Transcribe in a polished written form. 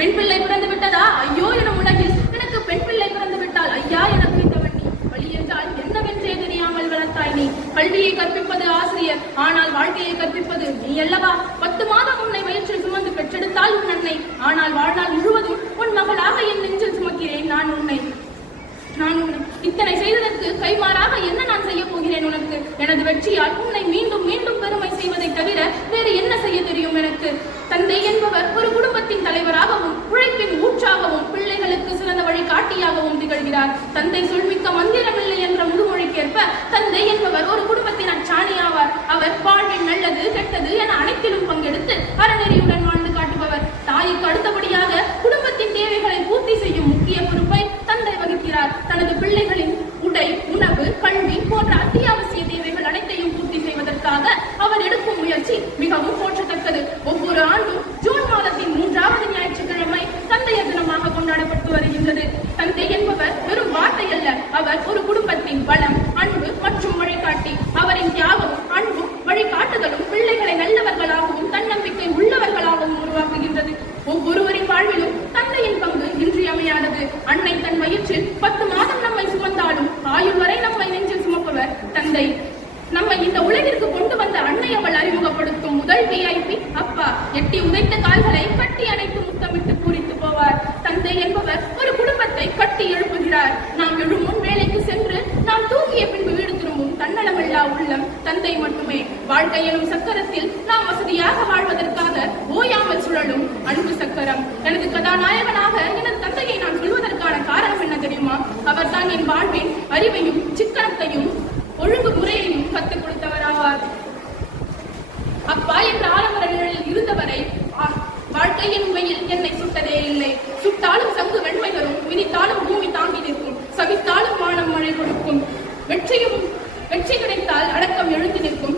பெண் பிள்ளை பிறந்து விட்டதா? ஐயோ என உலகில் எனக்கு பெண் பிள்ளை பிறந்து விட்டால் ஐயா என குறித்தவன் நீ. வழி என்றால் என்னவென்றே தெரியாமல் வளர்த்தாய் நீ. கல்வியை கற்பிப்பது ஆசிரியர், ஆனால் வாழ்க்கையை கற்பிப்பது நீ அல்லவா? 10 மாதம் உன்னை வயிற்றில் சுமந்து பெற்றெடுத்தால் உன் அன்னை, ஆனால் வாழ்நாள் முழுவதும் உன் மகளாக என் நெஞ்சில் சுமக்கிறேன் நான் உன்னை. இத்தனை செய்ததற்கு கைமாறாக என்ன நான் செய்ய போகிறேன் உனக்கு? எனது வெற்றியால் உன்னை மீண்டும் மீண்டும் பெருமை செய்வதை தவிர வேறு என்ன செய்ய தெரியும் எனக்கு? தந்தை என்பவர் ஒரு குடும்பத்தின் தலைவராகவும் உழைப்பின் ஊற்றாகவும் பிள்ளைகளுக்கு சிறந்த வழிகாட்டியாகவும் திகழ்கிறார். தந்தை சொல்மிக்க மந்திரமில்லை என்ற முதுமொழிக்கேற்ப தந்தை என்பவர் ஒரு குடும்பத்தின் அச்சாணி ஆவார். அவர் வாழ்வின் நல்லது கெட்டது என அனைத்திலும் பங்கெடுத்து அறநெறியுடன் வாழ்ந்து காட்டுபவர். தாய்க்கு அடுத்தபடியாக குடும்பத்தின் தேவைகளை பூர்த்தி செய்யும் முக்கிய பொறுப்பை தந்தை வகிக்கிறார். தனது பிள்ளைகளின் உடை, உணவு, கல்வி போன்ற அத்தியாவசிய தேவைகள் அனைத்தையும் பூர்த்தி செய்வதற்காக அவர் எடுக்கும் முயற்சி மிகவும் போற்றத்தக்கது. ஒவ்வொரு ஆண்டும் ஜூன் மாதத்தின் 3வது ஞாயிற்றுக்கிழமை தந்தையர் தினமாக கொண்டாடப்பட்டு வருகின்றது. தந்தை என்பவர் வெறும் வார்த்தை அல்ல, அவர் ஒரு குடும்பத்தின் பலம், அன்பு மற்றும் வழிகாட்டி. அவரின் தியாகமும் அன்பும் வழிகாட்டுதலும் பிள்ளைகளை நல்லவர்களாகவும் தன்னம்பிக்கை உள்ளவர்களாகவும் உருவாக்குகின்றது. ஒவ்வொருவரின் வாழ்விலும் தந்தையின் பங்கு இன்றியமையாதது. அன்னை தன் வயிற்றில் 10 மாதம் நம்மை சுமந்தாலும் ஆயுள் வரை நம்மை நெஞ்சில் சுமப்பவர் தந்தை. நம்மை இந்த உலகிற்கு கொண்டு வந்த அன்னை அவள் அறிமுகப்படுத்தும் முதல் VIP அப்பா. எட்டி உதைத்த கால்களை கட்டி அணைத்து முத்தமிட்டு பூரித்து போவார். தந்தை என்பவர் ஒரு குடும்பத்தை கட்டி எழுப்புகிறார். நாம் எழும் முன் வேலைக்கு சென்று நாம் தூங்கிய பின்பு வீடு திரும்பும் தன்னலமில்லா உள்ளம் தந்தை மட்டுமே. வாழ்க்கை எனும் சக்கரத்தில் நாம் வசதியாக வாழ்வதற்காக ஓயாமல் சுழலும் அன்பு சக்கரம். எனது கதாநாயகனாக எனது தந்தையை நான் சொல்வதற்கான காரணம் என்ன தெரியுமா? அவர் தான் என் வாழ்வின் அறிவையும் சிக்கனத்தையும் ஒழுங்கு முறையையும் கற்றுக் கொடுத்தவராவார். அப்பா என்ற ஆலமர நிழலில் இருந்தவரை வாழ்க்கையின் உண்மையில் என்னை சுட்டதே இல்லை. சுட்டாலும் சங்கு வெண்மை தரும், மிதித்தாலும் பூமி தாங்கி நிற்கும், சவித்தாலும் வானம் மழை கொடுக்கும். வெற்றி கிடைத்தால் அடக்கம் எழுந்து நிற்கும்,